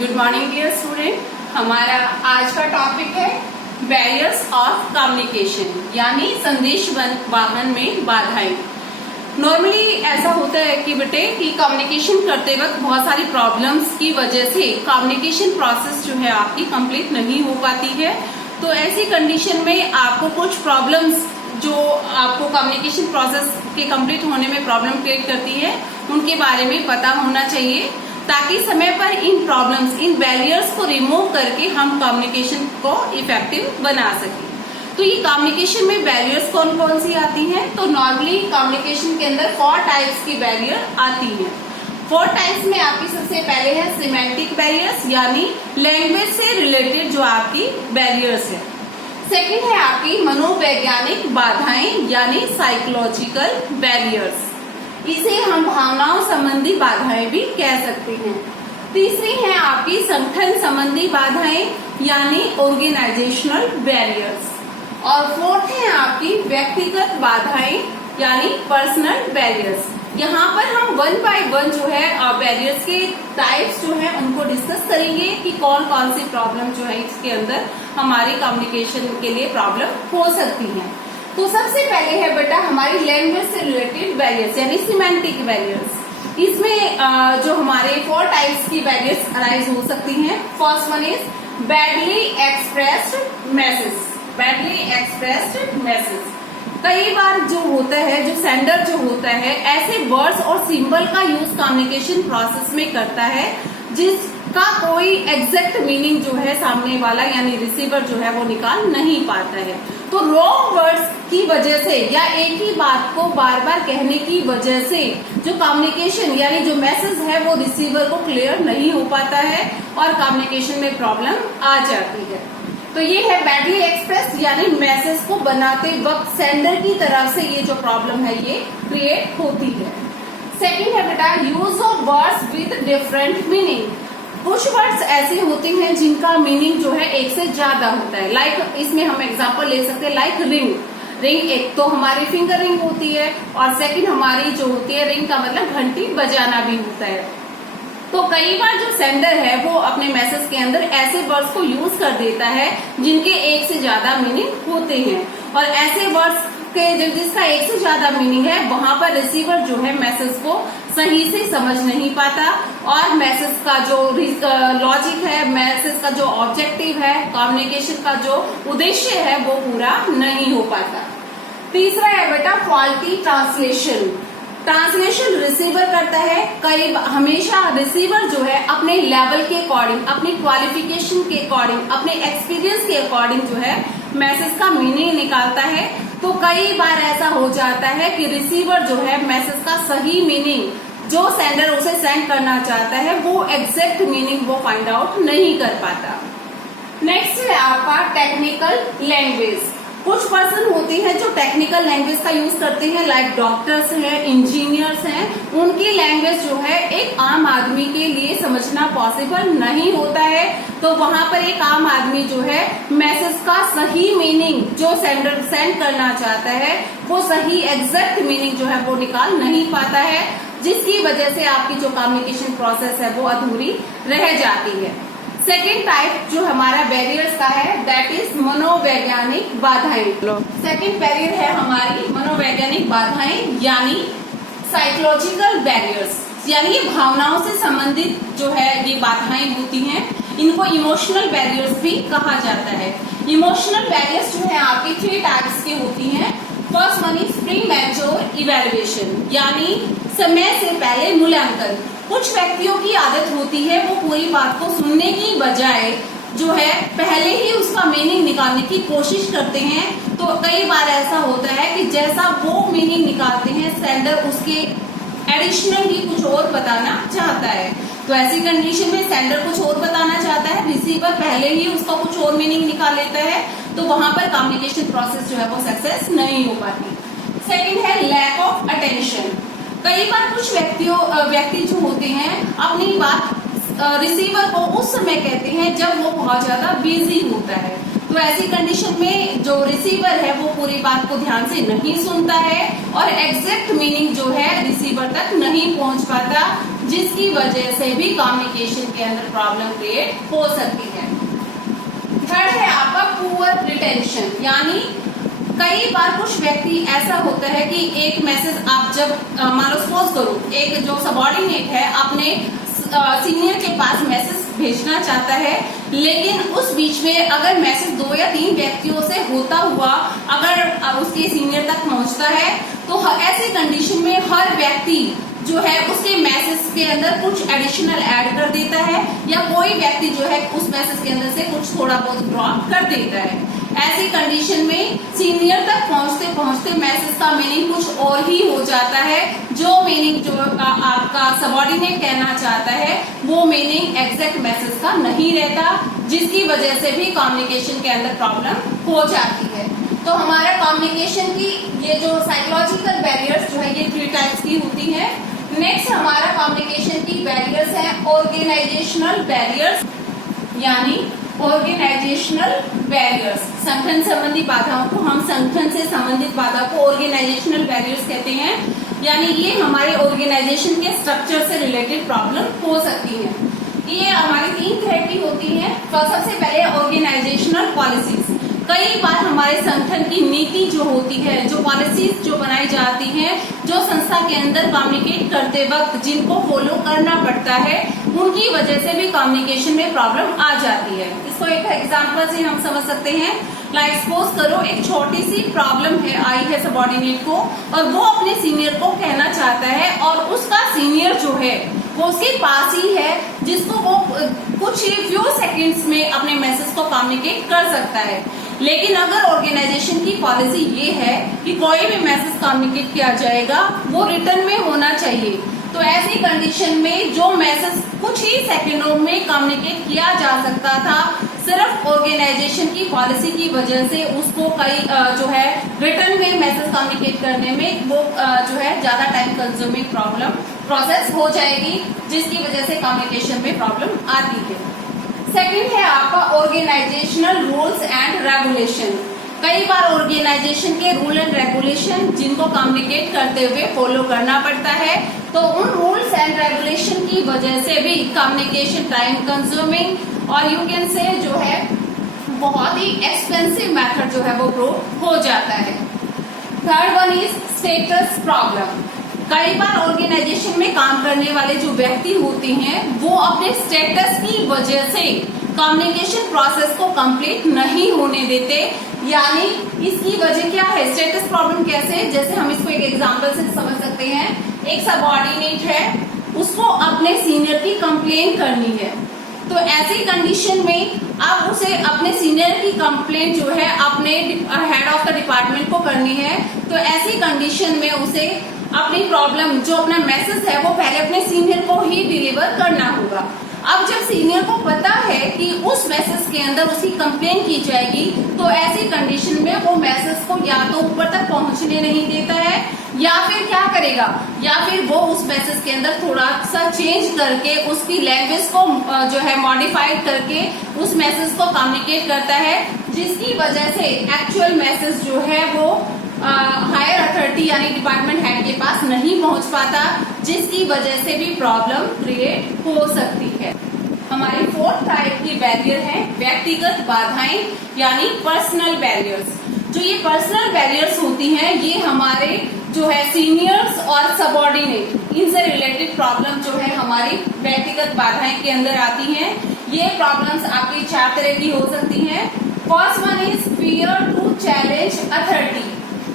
Good morning dear student. हमारा आज का टॉपिक है बैरियर्स ऑफ कम्युनिकेशन, यानी संदेश वाहन में बाधाएं। नॉर्मली ऐसा होता है कि बेटे कि कम्युनिकेशन करते वक्त बहुत सारी प्रॉब्लम्स की वजह से कम्युनिकेशन प्रोसेस जो है आपकी कंप्लीट नहीं हो पाती है। तो ऐसी कंडीशन में आपको कुछ प्रॉब्लम्स जो आपको कम्युनिकेशन प्रोसेस के कंप्लीट होने में प्रॉब्लम क्रिएट करती है उनके बारे में पता होना चाहिए, ताकि समय पर इन प्रॉब्लम्स, इन बैरियर्स को रिमूव करके हम कम्युनिकेशन को इफेक्टिव बना सकें। तो ये कम्युनिकेशन में बैरियर्स कौन कौन सी आती हैं? तो नॉर्मली कम्युनिकेशन के अंदर 4 टाइप्स की बैरियर आती हैं। 4 टाइप्स में आपकी सबसे पहले है सिमेंटिक बैरियर्स, यानी लैंग्वेज से रिलेटेड जो आपकी बैरियर्स है। सेकेंड है आपकी मनोवैज्ञानिक बाधाएं, यानी साइकोलॉजिकल बैरियर्स। इसे हम भावनाओं संबंधी बाधाएं भी कह सकते हैं। तीसरी है आपकी संगठन संबंधी बाधाएं, यानी ऑर्गेनाइजेशनल बैरियर्स। और फोर्थ है आपकी व्यक्तिगत बाधाएं, यानी पर्सनल बैरियर्स। यहाँ पर हम 1 बाय 1 जो है बैरियर्स के टाइप्स जो है उनको डिस्कस करेंगे कि कौन कौन सी प्रॉब्लम जो है इसके अंदर हमारी कम्युनिकेशन के लिए प्रॉब्लम हो सकती है। तो सबसे पहले है बेटा हमारी लैंग्वेज से रिलेटेड बैरियर्स, यानी सिमेंटिक बैरियर्स। इसमें जो हमारे 4 टाइप्स की बैरियर्स अराइज हो सकती हैं। First one is badly expressed message. Badly expressed message कई बार जो होता है, जो सेंडर जो होता है ऐसे वर्ड्स और सिंबल का यूज कम्युनिकेशन प्रोसेस में करता है जिसका कोई एग्जैक्ट मीनिंग जो है सामने वाला यानी रिसीवर जो है वो निकाल नहीं पाता है। तो रॉन्ग वर्ड्स की वजह से या एक ही बात को बार बार कहने की वजह से जो कम्युनिकेशन यानी जो मैसेज है वो रिसीवर को क्लियर नहीं हो पाता है और कम्युनिकेशन में प्रॉब्लम आ जाती है। तो ये है बैडली एक्सप्रेस, यानी मैसेज को बनाते वक्त सेंडर की तरफ से ये जो प्रॉब्लम है ये क्रिएट होती है। सेकेंड है बेटा use of words with different meaning. कुछ वर्ड्स ऐसे होते हैं जिनका मीनिंग जो है एक से ज्यादा होता है। लाइक इसमें हम एग्जांपल ले सकते हैं, लाइक रिंग। रिंग एक तो हमारी फिंगर रिंग होती है और सेकंड हमारी जो होती है रिंग का मतलब घंटी बजाना भी होता है। तो कई बार जो सेंडर है वो अपने मैसेज के अंदर ऐसे वर्ड्स को यूज कर देता है जिनके एक से ज्यादा मीनिंग होते हैं, और ऐसे वर्ड्स के जिसका एक से ज्यादा मीनिंग है वहां पर रिसीवर जो है मैसेज को सही से समझ नहीं पाता और मैसेज का जो लॉजिक है, मैसेज का जो ऑब्जेक्टिव है, कम्युनिकेशन का जो उद्देश्य है वो पूरा नहीं हो पाता। तीसरा है बेटा फॉल्टी ट्रांसलेशन। ट्रांसलेशन रिसीवर करता है। हमेशा रिसीवर जो है अपने लेवल के अकॉर्डिंग, अपनी क्वालिफिकेशन के अकॉर्डिंग, अपने एक्सपीरियंस के अकॉर्डिंग जो है मैसेज का मीनिंग निकालता है। तो कई बार ऐसा हो जाता है कि रिसीवर जो है मैसेज का सही मीनिंग जो सेंडर उसे सेंड करना चाहता है वो एग्जैक्ट मीनिंग वो फाइंड आउट नहीं कर पाता। नेक्स्ट है आपका टेक्निकल लैंग्वेज। कुछ पर्सन होते हैं जो टेक्निकल लैंग्वेज का यूज करते हैं, लाइक डॉक्टर्स हैं, इंजीनियर्स हैं। उनकी लैंग्वेज जो है एक आम आदमी के लिए समझना पॉसिबल नहीं होता है। तो वहां पर एक आम आदमी जो है मैसेज का सही मीनिंग जो सेंडर सेंड करना चाहता है वो सही एग्जैक्ट मीनिंग जो है वो निकाल नहीं पाता है, जिसकी वजह से आपकी जो कम्युनिकेशन प्रोसेस है वो अधूरी रह जाती है। सेकेंड टाइप जो हमारा बैरियर्स का है दैट इज मनोवैज्ञानिक बाधाएं। सेकेंड बैरियर है हमारी मनोवैज्ञानिक बाधाएं, यानी साइकोलॉजिकल बैरियर्स। यानी ये भावनाओं से संबंधित जो है ये बाधाएं होती हैं, इनको इमोशनल बैरियर्स भी कहा जाता है। इमोशनल बैरियर्स जो है आपकी 3 टाइप्स की होती हैं। First one is premature evaluation, यानी समय से पहले मूल्यांकन। कुछ व्यक्तियों की आदत होती है वो पूरी बात को सुनने की बजाय जो है पहले ही उसका मीनिंग निकालने की कोशिश करते हैं। तो कई बार ऐसा होता है कि जैसा वो मीनिंग निकालते हैं सेंडर उसके एडिशनल ही कुछ और बताना चाहता है। तो ऐसी कंडीशन में सेंडर कुछ और बताना चाहता है, रिसीवर पहले ही उसका कुछ और मीनिंग निकाल लेता है, तो वहां पर कम्युनिकेशन प्रोसेस जो है वो सक्सेस नहीं हो पाती। सेकेंड है लैक ऑफ अटेंशन। कई बार कुछ व्यक्ति जो होते हैं अपनी बात रिसीवर को उस समय कहते हैं जब वो बहुत ज्यादा बिजी होता है। तो ऐसी कंडीशन में जो रिसीवर है वो पूरी बात को ध्यान से नहीं सुनता है और एग्जैक्ट मीनिंग जो है रिसीवर तक नहीं पहुंच पाता, जिसकी वजह से भी कम्युनिकेशन के अंदर प्रॉब्लम क्रिएट हो सकती है। थर्ड है आपका पुअर रिटेंशन, यानी कई बार कुछ व्यक्ति ऐसा होता है कि एक मैसेज आप जब मान लो सपोज करो एक जो सबऑर्डिनेट है अपने सीनियर के पास मैसेज भेजना चाहता है, लेकिन उस बीच में अगर मैसेज 2 या 3 व्यक्तियों से होता हुआ अगर उसके सीनियर तक पहुंचता है तो ऐसी कंडीशन में हर व्यक्ति जो है उसके मैसेज के अंदर कुछ एडिशनल ऐड कर देता है, या कोई व्यक्ति जो है उस मैसेज के अंदर से कुछ थोड़ा बहुत ड्रॉप कर देता है। ऐसी कंडीशन में सीनियर तक पहुंचते पहुंचते मैसेज का मीनिंग कुछ और ही हो जाता है। जो मीनिंग जो आपका सबऑर्डिनेट कहना चाहता है वो मीनिंग एग्जैक्ट मैसेज का नहीं रहता, जिसकी वजह से भी कम्युनिकेशन के अंदर प्रॉब्लम हो जाती है। तो हमारा कम्युनिकेशन की ये जो साइकोलॉजिकल बैरियर्स जो है ये 3 टाइप्स की होती है। नेक्स्ट हमारा कम्युनिकेशन की बैरियर्स है ऑर्गेनाइजेशनल बैरियर्स, यानी ऑर्गेनाइजेशनल बैरियर्स, संगठन संबंधी बाधाओं को हम संगठन से संबंधित बाधा को ऑर्गेनाइजेशनल बैरियर्स कहते हैं, यानी ये हमारे ऑर्गेनाइजेशन के स्ट्रक्चर से रिलेटेड प्रॉब्लम हो सकती है। ये हमारी 3 तरह की होती है। तो सबसे पहले ऑर्गेनाइजेशनल पॉलिसीज, कई बार हमारे संगठन की नीति जो होती है, जो पॉलिसीज जो बनाई जाती हैं, जो संस्था के अंदर कम्युनिकेट करते वक्त जिनको फॉलो करना पड़ता है, उनकी वजह से भी कम्युनिकेशन में प्रॉब्लम आ जाती है। इसको एक एग्जांपल से हम समझ सकते हैं। लाइक सपोज करो एक छोटी सी प्रॉब्लम है आई है सबऑर्डिनेट को, और वो अपने सीनियर को कहना चाहता है, और उसका सीनियर जो है वो उसके पास ही है, जिसको वो कुछ ही फ्यू सेकंड्स में अपने मैसेज को कम्युनिकेट कर सकता है। लेकिन अगर ऑर्गेनाइजेशन की पॉलिसी ये है कि कोई भी मैसेज कम्युनिकेट किया जाएगा वो रिटर्न में होना चाहिए, तो ऐसी कंडीशन में जो मैसेज कुछ ही सेकंडों में कम्युनिकेट किया जा सकता था, सिर्फ ऑर्गेनाइजेशन की पॉलिसी की वजह से उसको कई जो है रिटर्न में मैसेज कम्युनिकेट करने में वो जो है ज्यादा टाइम कंज्यूमिंग प्रोसेस हो जाएगी, जिसकी वजह से कम्युनिकेशन में प्रॉब्लम आती है। सेकंड है आपका ऑर्गेनाइजेशनल रूल्स एंड रेगुलेशन। कई बार ऑर्गेनाइजेशन के रूल एंड रेगुलेशन जिनको कम्युनिकेट करते हुए फॉलो करना पड़ता है, तो उन रूल्स एंड रेगुलेशन की वजह से भी कम्युनिकेशन टाइम कंज्यूमिंग और यू कैन से जो है बहुत ही एक्सपेंसिव मेथड जो है वो ग्रो हो जाता है। Third one is status problem. कई बार ऑर्गेनाइजेशन में काम करने वाले जो व्यक्ति होते हैं वो अपने स्टेटस की वजह से कम्युनिकेशन प्रोसेस को कंप्लीट नहीं होने देते, यानी इसकी वजह क्या है, स्टेटस प्रॉब्लम कैसे, जैसे हम इसको एक एग्जांपल से समझ सकते हैं। एक सबऑर्डिनेट है, उसको अपने सीनियर की कंप्लेन करनी है, तो ऐसी कंडीशन में अब उसे अपने सीनियर की कंप्लेंट जो है अपने हेड ऑफ द डिपार्टमेंट को करनी है, तो ऐसी कंडीशन में उसे अपनी प्रॉब्लम जो अपना मैसेज है वो पहले अपने सीनियर को ही डिलीवर करना होगा। अब जब सीनियर को पता है कि उस मैसेज के अंदर उसकी कंप्लेन की जाएगी, तो ऐसी कंडीशन में वो मैसेज को या तो ऊपर तक पहुंचने नहीं देता है, या फिर क्या करेगा, या फिर वो उस मैसेज के अंदर थोड़ा सा चेंज करके उसकी लैंग्वेज को जो है मॉडिफाइड करके उस मैसेज को कम्युनिकेट करता है, जिसकी वजह से एक्चुअल मैसेज जो है वो हायर अथॉरिटी यानी डिपार्टमेंट हेड के पास नहीं पहुंच पाता, जिसकी वजह से भी प्रॉब्लम क्रिएट हो सकती है। हमारी 4th टाइप की बैरियर है व्यक्तिगत बाधाएं यानी पर्सनल बैरियर्स। जो ये पर्सनल बैरियर्स होती हैं ये हमारे जो है सीनियर्स और सबऑर्डिनेट इनसे रिलेटेड प्रॉब्लम जो है हमारी व्यक्तिगत बाधाएं के अंदर आती हैं। ये प्रॉब्लम्स आपकी 4 तरह की हो सकती हैं। First one is fear to challenge authority.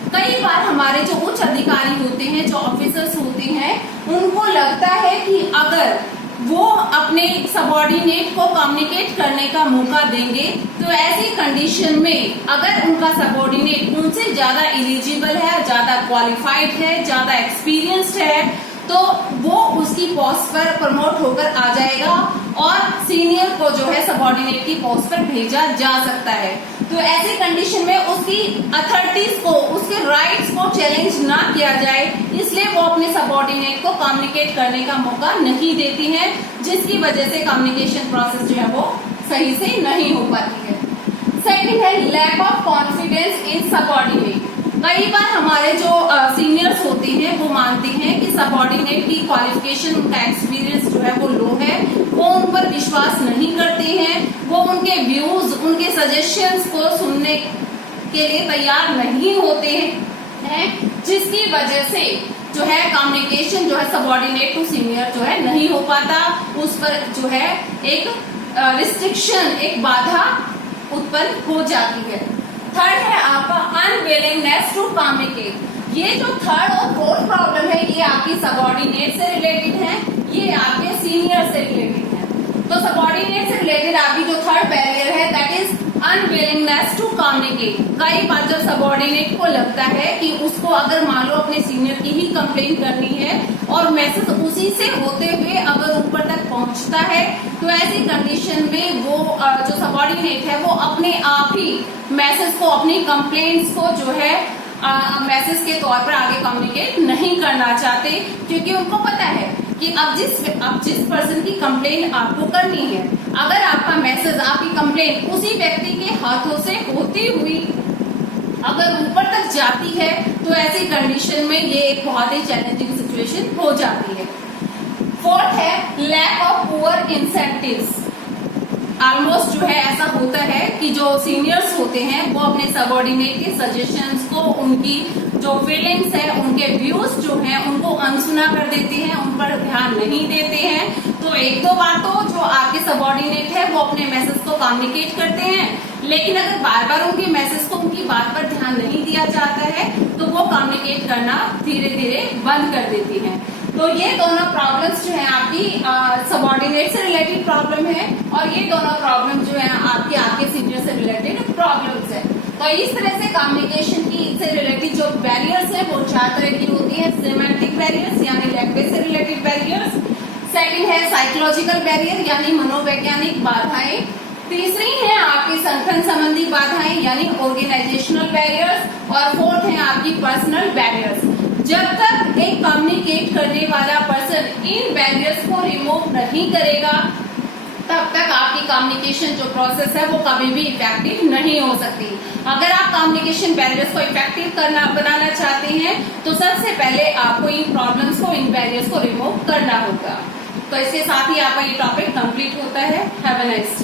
कई बार हमारे जो उच्च अधिकारी होते हैं, जो ऑफिसर्स होते हैं, उनको लगता है कि अगर वो अपने सबऑर्डिनेट को कम्युनिकेट करने का मौका देंगे तो ऐसी कंडीशन में अगर उनका सबऑर्डिनेट उनसे ज्यादा एलिजिबल है, ज्यादा क्वालिफाइड है, ज्यादा एक्सपीरियंस्ड है, तो वो उसकी पोस्ट पर प्रमोट होकर आ जाएगा और सीनियर को जो है सबऑर्डिनेट की पोस्ट पर भेजा जा सकता है। तो ऐसी कंडीशन में उसकी अथॉरिटीज को, उसके राइट्स को चैलेंज ना किया जाए, इसलिए वो अपने सबऑर्डिनेट को कम्युनिकेट करने का मौका नहीं देती हैं, जिसकी वजह से कम्युनिकेशन प्रोसेस जो है वो सही से नहीं हो पाती है। सेकंड है lack of confidence in subordinate. कई बार हमारे जो सीनियर्स होते हैं वो मानते हैं कि सबऑर्डिनेट की क्वालिफिकेशन, उनका एक्सपीरियंस जो है वो लो है, वो उन पर विश्वास नहीं करते हैं, वो उनके व्यूज, उनके सजेशंस को सुनने के लिए तैयार नहीं होते हैं, जिसकी वजह से जो है कम्युनिकेशन जो है सबऑर्डिनेट टू सीनियर जो है नहीं हो पाता, उस पर जो है एक रिस्ट्रिक्शन, एक बाधा उत्पन्न हो जाती है। थर्ड है आपका अनविलिंगनेस टू कम्युनिकेट। ये जो थर्ड और फोर्थ प्रॉब्लम है ये आपकी सबऑर्डिनेट से रिलेटेड है, ये आपके सीनियर से रिलेटेड है। तो सबऑर्डिनेट से रिलेटेड आपकी जो थर्ड बैरियर है that is unwillingness to communicate. कई बार जब सबऑर्डिनेट को लगता है कि उसको अगर मान लो अपने सीनियर की ही कंप्लेन करनी है और मैसेज उसी से होते हुए अगर ऊपर तक पहुंचता है, तो ऐसी कंडीशन में वो जो सबऑर्डिनेट है वो अपने आप ही मैसेज को, अपनी कंप्लेंट्स को जो है मैसेज के तौर पर आगे कम्युनिकेट नहीं करना चाहते, क्योंकि उनको पता है कि अब जिस पर्सन की कंप्लेन आपको करनी है, अगर आपका मैसेज, आपकी कंप्लेन उसी व्यक्ति के हाथों से होती हुई अगर ऊपर तक जाती है, तो ऐसी कंडीशन में ये एक बहुत ही चैलेंजिंग सिचुएशन हो जाती है। फोर्थ है lack of poor incentives. Almost जो है ऐसा होता है कि जो सीनियर्स होते हैं वो अपने सबऑर्डिनेट के सजेशंस को, उनकी जो फीलिंग्स है, उनके व्यूज जो हैं उनको अनसुना कर देते हैं, उन पर ध्यान नहीं देते हैं। तो एक दो बार तो जो आपके सबऑर्डिनेट है वो अपने मैसेज को कम्युनिकेट करते हैं, लेकिन अगर बार बार उनके मैसेज को, उनकी बात पर ध्यान नहीं दिया जाता है तो वो कम्युनिकेट करना धीरे धीरे बंद कर देती हैं। तो ये दोनों प्रॉब्लम्स जो है आपकी सबऑर्डिनेट से रिलेटेड प्रॉब्लम है, और ये दोनों प्रॉब्लम जो है आपके सीनियर से रिलेटेड प्रॉब्लम्स है। तो इस तरह से कम्युनिकेशन की से रिलेटेड जो बैरियर्स है वो 4 तरह की होती है। सिमेंटिक बैरियर्स यानी लैंग्वेज से रिलेटेड बैरियर्स, सेकंड है साइकोलॉजिकल बैरियर यानी मनोवैज्ञानिक बाधाएं, तीसरी है आपकी संगठन संबंधी बाधाएं यानी ऑर्गेनाइजेशनल बैरियर्स, और फोर्थ है आपकी पर्सनल बैरियर्स। जब तक एक कम्युनिकेट करने वाला पर्सन इन बैरियर्स को रिमूव नहीं करेगा, तब तक आपकी कम्युनिकेशन जो प्रोसेस है वो कभी भी इफेक्टिव नहीं हो सकती। अगर आप कम्युनिकेशन बैरियर्स को इफेक्टिव बनाना चाहते हैं, तो सबसे पहले आपको इन प्रॉब्लम्स को, इन बैरियर्स को रिमूव करना होगा। तो इसके साथ ही आपका ये टॉपिक कंप्लीट होता है। Have a nice day.